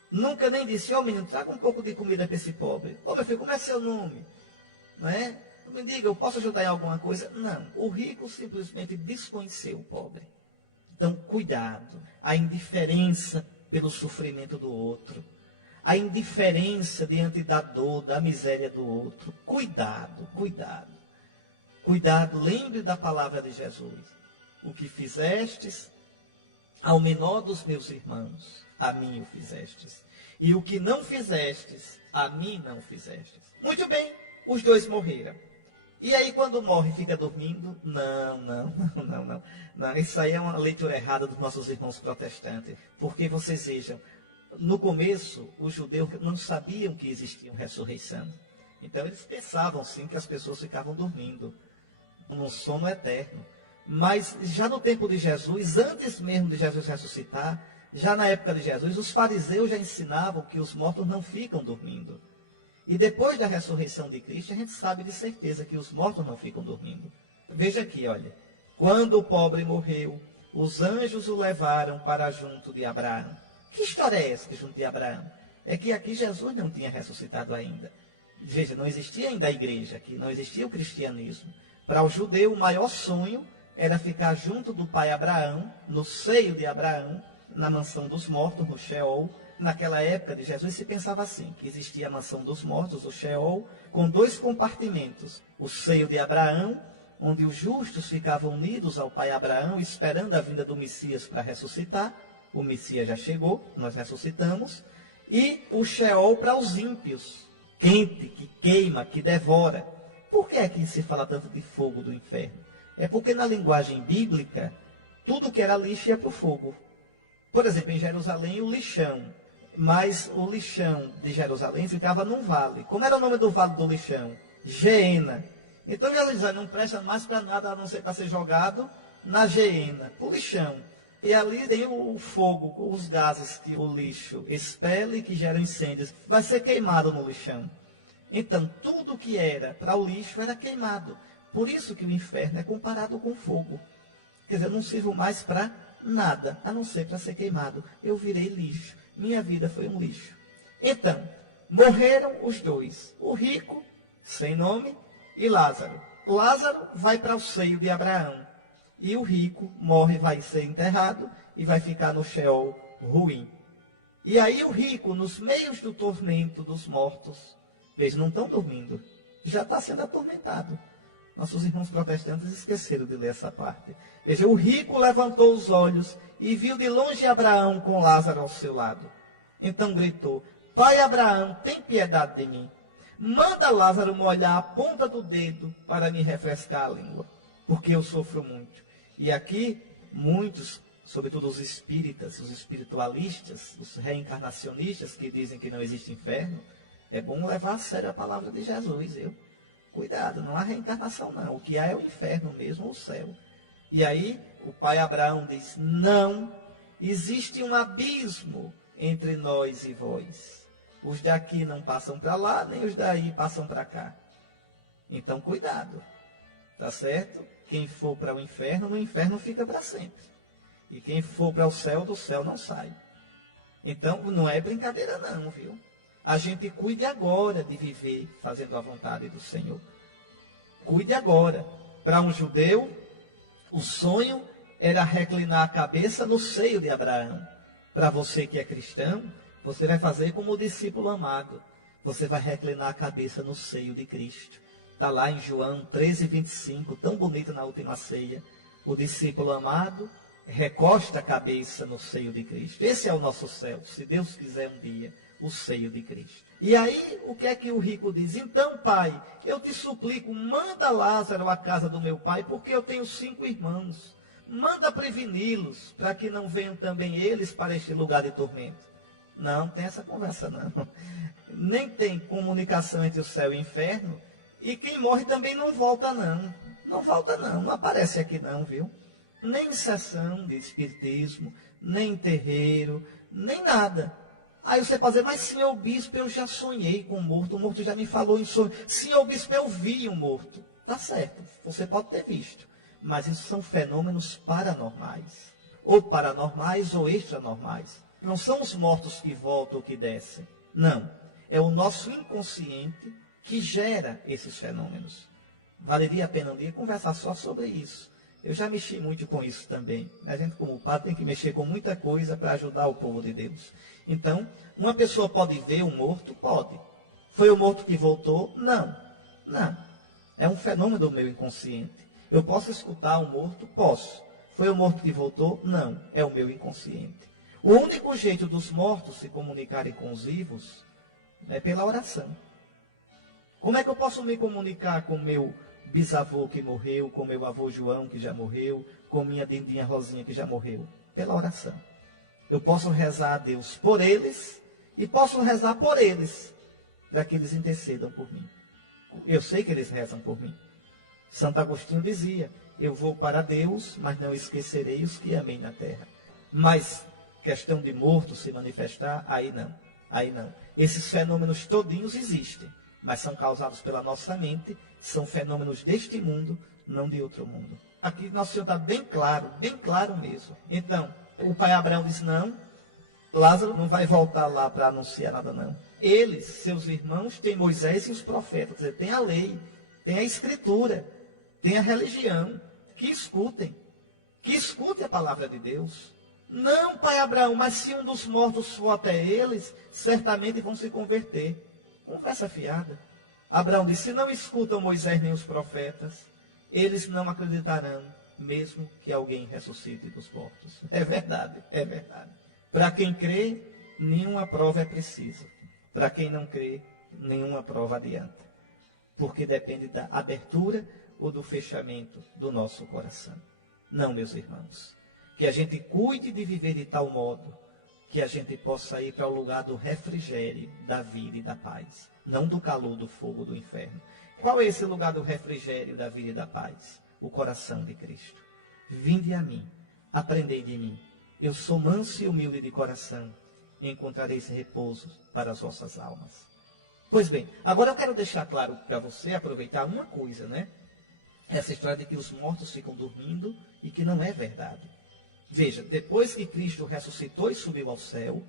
Nunca nem disse, menino, traga um pouco de comida para esse pobre. Meu filho, como é seu nome? Não é? Me diga, eu posso ajudar em alguma coisa? Não, o rico simplesmente desconheceu o pobre. Então, cuidado. A indiferença pelo sofrimento do outro. A indiferença diante da dor, da miséria do outro. Cuidado. Cuidado, lembre da palavra de Jesus. O que fizestes ao menor dos meus irmãos, a mim o fizestes. E o que não fizestes, a mim não fizestes. Muito bem, os 2 morreram. E aí, quando morre, fica dormindo? Não. Isso aí é uma leitura errada dos nossos irmãos protestantes. Porque vocês vejam, no começo, os judeus não sabiam que existia uma ressurreição. Então, eles pensavam, sim, que as pessoas ficavam dormindo, num sono eterno. Mas, já no tempo de Jesus, antes mesmo de Jesus ressuscitar, já na época de Jesus, os fariseus já ensinavam que os mortos não ficam dormindo. E depois da ressurreição de Cristo, a gente sabe de certeza que os mortos não ficam dormindo. Veja aqui, olha. Quando o pobre morreu, os anjos o levaram para junto de Abraão. Que história é essa que junto de Abraão? É que aqui Jesus não tinha ressuscitado ainda. Veja, não existia ainda a igreja aqui, não existia o cristianismo. Para o judeu, o maior sonho era ficar junto do pai Abraão, no seio de Abraão, na mansão dos mortos, no Sheol. Naquela época de Jesus se pensava assim, que existia a mansão dos mortos, o Sheol, com 2 compartimentos. O seio de Abraão, onde os justos ficavam unidos ao pai Abraão, esperando a vinda do Messias para ressuscitar. O Messias já chegou, nós ressuscitamos. E o Sheol para os ímpios, quente, que queima, que devora. Por que é que se fala tanto de fogo do inferno? É porque na linguagem bíblica, tudo que era lixo ia para o fogo. Por exemplo, em Jerusalém, o lixão. Mas o lixão de Jerusalém ficava num vale. Como era o nome do vale do lixão? Geena. Então Jesus diz, não presta mais para nada a não ser para ser jogado na Geena, o lixão. E ali tem o fogo, os gases que o lixo expele e que geram incêndios. Vai ser queimado no lixão. Então, tudo que era para o lixo era queimado. Por isso que o inferno é comparado com fogo. Quer dizer, eu não sirvo mais para nada, a não ser para ser queimado. Eu virei lixo. Minha vida foi um lixo. Então, morreram os 2. O rico, sem nome, e Lázaro. Lázaro vai para o seio de Abraão. E o rico morre, vai ser enterrado e vai ficar no Sheol ruim. E aí o rico, nos meios do tormento dos mortos, veja, não estão dormindo, já está sendo atormentado. Nossos irmãos protestantes esqueceram de ler essa parte. Veja, o rico levantou os olhos e viu de longe Abraão com Lázaro ao seu lado. Então gritou, Pai Abraão, tem piedade de mim. Manda Lázaro molhar a ponta do dedo para me refrescar a língua, porque eu sofro muito. E aqui, muitos, sobretudo os espíritas, os espiritualistas, os reencarnacionistas que dizem que não existe inferno, é bom levar a sério a palavra de Jesus, viu? Cuidado, não há reencarnação não. O que há é o inferno mesmo, o céu. E aí, o pai Abraão diz, não, existe um abismo entre nós e vós. Os daqui não passam para lá, nem os daí passam para cá. Então, cuidado. Tá certo? Quem for para o inferno, no inferno fica para sempre. E quem for para o céu, do céu não sai. Então, não é brincadeira não, viu? A gente cuide agora de viver fazendo a vontade do Senhor. Cuide agora. Para um judeu, o sonho era reclinar a cabeça no seio de Abraão. Para você que é cristão, você vai fazer como o discípulo amado. Você vai reclinar a cabeça no seio de Cristo. Está lá em João 13:25, tão bonito na última ceia. O discípulo amado recosta a cabeça no seio de Cristo. Esse é o nosso céu, se Deus quiser um dia, o seio de Cristo. E aí, o que é que o rico diz? Então, pai, eu te suplico, manda Lázaro à casa do meu pai, porque eu tenho 5 irmãos. Manda preveni-los, para que não venham também eles para este lugar de tormento. Não tem essa conversa, não. Nem tem comunicação entre o céu e o inferno. E quem morre também não volta, não. Não volta, não. Não aparece aqui, não, viu? Nem em sessão de espiritismo, nem em terreiro, nem nada. Aí você pode dizer, mas senhor bispo, eu já sonhei com o morto já me falou em sonho. Senhor bispo, eu vi um morto. Tá certo, você pode ter visto. Mas isso são fenômenos paranormais. Ou paranormais ou extranormais. Não são os mortos que voltam ou que descem. Não. É o nosso inconsciente que gera esses fenômenos. Valeria a pena um dia conversar só sobre isso. Eu já mexi muito com isso também. A gente, como padre, tem que mexer com muita coisa para ajudar o povo de Deus. Então, uma pessoa pode ver um morto? Pode. Foi o morto que voltou? Não. Não. É um fenômeno do meu inconsciente. Eu posso escutar um morto? Posso. Foi o morto que voltou? Não. É o meu inconsciente. O único jeito dos mortos se comunicarem com os vivos é pela oração. Como é que eu posso me comunicar com meu bisavô que morreu, com meu avô João que já morreu, com minha Dindinha Rosinha que já morreu? Pela oração. Eu posso rezar a Deus por eles e posso rezar por eles, para que eles intercedam por mim. Eu sei que eles rezam por mim. Santo Agostinho dizia, eu vou para Deus, mas não esquecerei os que amei na terra. Mas questão de morto se manifestar, aí não. Aí não. Esses fenômenos todinhos existem, mas são causados pela nossa mente, são fenômenos deste mundo, não de outro mundo. Aqui Nosso Senhor está bem claro mesmo. Então, o pai Abraão disse, não, Lázaro não vai voltar lá para anunciar nada, não. Eles, seus irmãos, têm Moisés e os profetas. Quer dizer, tem a lei, tem a escritura, tem a religião. Que escutem a palavra de Deus. Não, pai Abraão, mas se um dos mortos for até eles, certamente vão se converter. Conversa fiada. Abraão disse, se não escutam Moisés nem os profetas, eles não acreditarão, mesmo que alguém ressuscite dos mortos. É verdade, é verdade. Para quem crê, nenhuma prova é precisa. Para quem não crê, nenhuma prova adianta. Porque depende da abertura ou do fechamento do nosso coração. Não, meus irmãos. Que a gente cuide de viver de tal modo que a gente possa ir para o lugar do refrigério, da vida e da paz. Não do calor, do fogo, do inferno. Qual é esse lugar do refrigério, da vida e da paz? O coração de Cristo. Vinde a mim, aprendei de mim. Eu sou manso e humilde de coração, e encontrareis repouso para as vossas almas. Pois bem, agora eu quero deixar claro para você, aproveitar uma coisa, né? Essa história de que os mortos ficam dormindo e que não é verdade. Veja, depois que Cristo ressuscitou e subiu ao céu,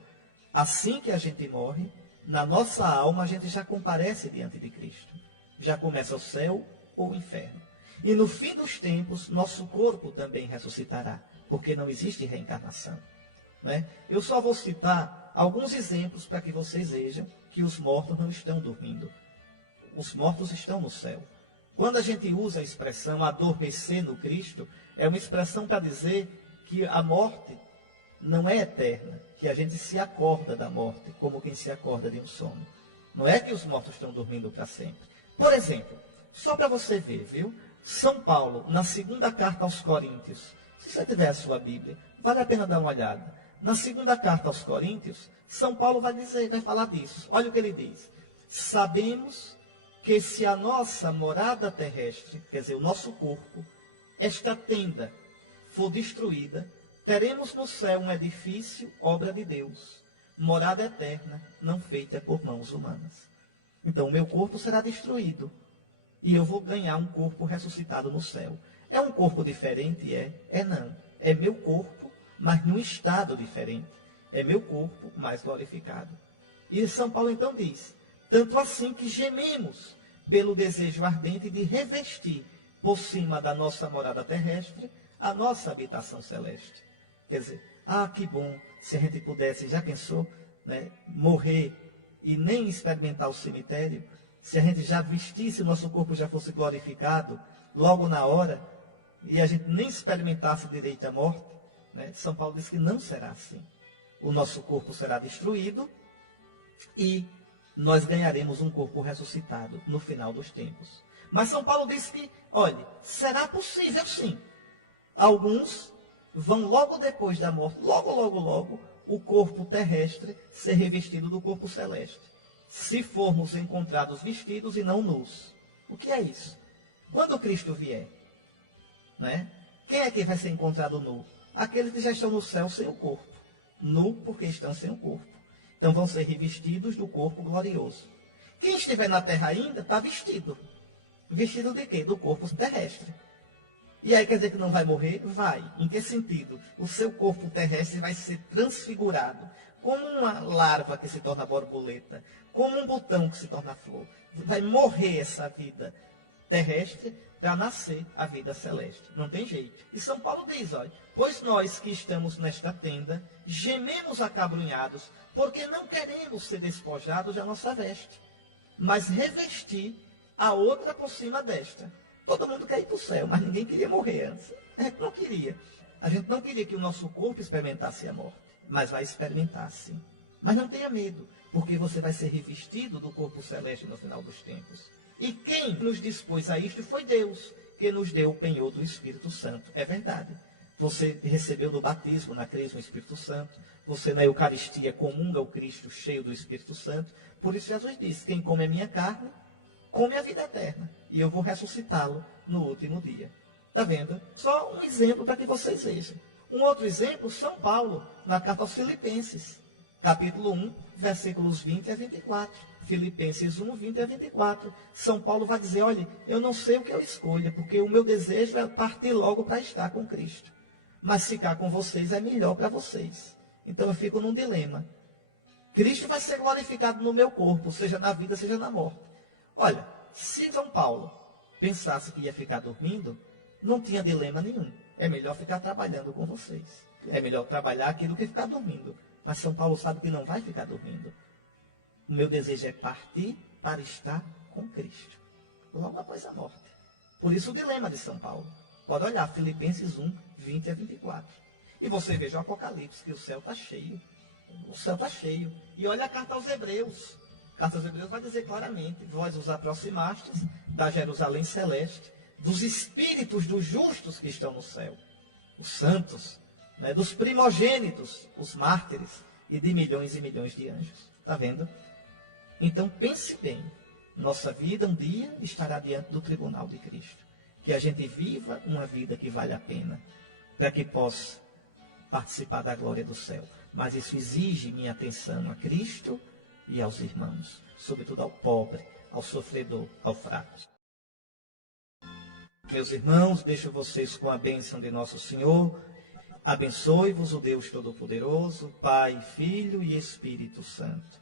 assim que a gente morre, na nossa alma a gente já comparece diante de Cristo. Já começa o céu ou o inferno. E no fim dos tempos, nosso corpo também ressuscitará, porque não existe reencarnação. Né? Eu só vou citar alguns exemplos para que vocês vejam que os mortos não estão dormindo. Os mortos estão no céu. Quando a gente usa a expressão adormecer no Cristo, é uma expressão para dizer que a morte não é eterna, que a gente se acorda da morte, como quem se acorda de um sono. Não é que os mortos estão dormindo para sempre. Por exemplo, só para você ver, viu? São Paulo, na segunda carta aos Coríntios, se você tiver a sua Bíblia, vale a pena dar uma olhada. Na segunda carta aos Coríntios, São Paulo vai falar disso. Olha o que ele diz. Sabemos que se a nossa morada terrestre, quer dizer, o nosso corpo, esta tenda for destruída, teremos no céu um edifício, obra de Deus, morada eterna, não feita por mãos humanas. Então, o meu corpo será destruído e eu vou ganhar um corpo ressuscitado no céu. É um corpo diferente? É não. É meu corpo, mas num estado diferente. É meu corpo mais glorificado. E São Paulo então diz, tanto assim que gememos pelo desejo ardente de revestir por cima da nossa morada terrestre a nossa habitação celeste. Quer dizer, que bom se a gente pudesse, já pensou, né, morrer e nem experimentar o cemitério, se a gente já vestisse, o nosso corpo já fosse glorificado logo na hora, e a gente nem experimentasse direito à morte, né? São Paulo diz que não será assim. O nosso corpo será destruído e nós ganharemos um corpo ressuscitado no final dos tempos. Mas São Paulo diz que, olha, será possível sim. Alguns vão logo depois da morte, logo, o corpo terrestre ser revestido do corpo celeste. Se formos encontrados vestidos e não nus. O que é isso? Quando Cristo vier, né? Quem é que vai ser encontrado nu? Aqueles que já estão no céu sem o corpo. Nu porque estão sem o corpo. Então vão ser revestidos do corpo glorioso. Quem estiver na terra ainda está vestido. Vestido de quê? Do corpo terrestre. E aí quer dizer que não vai morrer? Vai. Em que sentido? O seu corpo terrestre vai ser transfigurado. Como uma larva que se torna borboleta. Como um botão que se torna flor. Vai morrer essa vida terrestre para nascer a vida celeste. Não tem jeito. E São Paulo diz, olha, pois nós que estamos nesta tenda, gememos acabrunhados, porque não queremos ser despojados da nossa veste, mas revestir a outra por cima desta. Todo mundo quer ir para o céu, mas ninguém queria morrer antes. A gente não queria. A gente não queria que o nosso corpo experimentasse a morte, mas vai experimentar sim. Mas não tenha medo, porque você vai ser revestido do corpo celeste no final dos tempos. E quem nos dispôs a isto foi Deus, que nos deu o penhor do Espírito Santo. É verdade. Você recebeu no batismo, na crisma, o Espírito Santo. Você na Eucaristia comunga o Cristo cheio do Espírito Santo. Por isso Jesus disse, quem come a minha carne, come a vida eterna. E eu vou ressuscitá-lo no último dia. Está vendo? Só um exemplo para que vocês vejam. Um outro exemplo, São Paulo, na carta aos Filipenses. Capítulo 1, versículos 20 a 24. Filipenses 1, 20 a 24. São Paulo vai dizer, olha, eu não sei o que eu escolho, porque o meu desejo é partir logo para estar com Cristo. Mas ficar com vocês é melhor para vocês. Então eu fico num dilema. Cristo vai ser glorificado no meu corpo, seja na vida, seja na morte. Olha, se São Paulo pensasse que ia ficar dormindo, não tinha dilema nenhum. É melhor ficar trabalhando com vocês. É melhor trabalhar aqui do que ficar dormindo. Mas São Paulo sabe que não vai ficar dormindo. O meu desejo é partir para estar com Cristo, logo após a morte. Por isso o dilema de São Paulo. Pode olhar, Filipenses 1, 20 a 24. E você veja o Apocalipse, que o céu está cheio. O céu está cheio. E olha a carta aos Hebreus. A carta aos Hebreus vai dizer claramente: vós vos aproximastes da Jerusalém celeste, dos espíritos dos justos que estão no céu, os santos, né, dos primogênitos, os mártires, e de milhões e milhões de anjos. Está vendo? Então pense bem. Nossa vida um dia estará diante do tribunal de Cristo. Que a gente viva uma vida que vale a pena, para que possa participar da glória do céu. Mas isso exige minha atenção a Cristo e aos irmãos, sobretudo ao pobre, ao sofredor, ao fraco. Meus irmãos, deixo vocês com a bênção de nosso Senhor. Abençoe-vos o Deus Todo-Poderoso, Pai, Filho e Espírito Santo.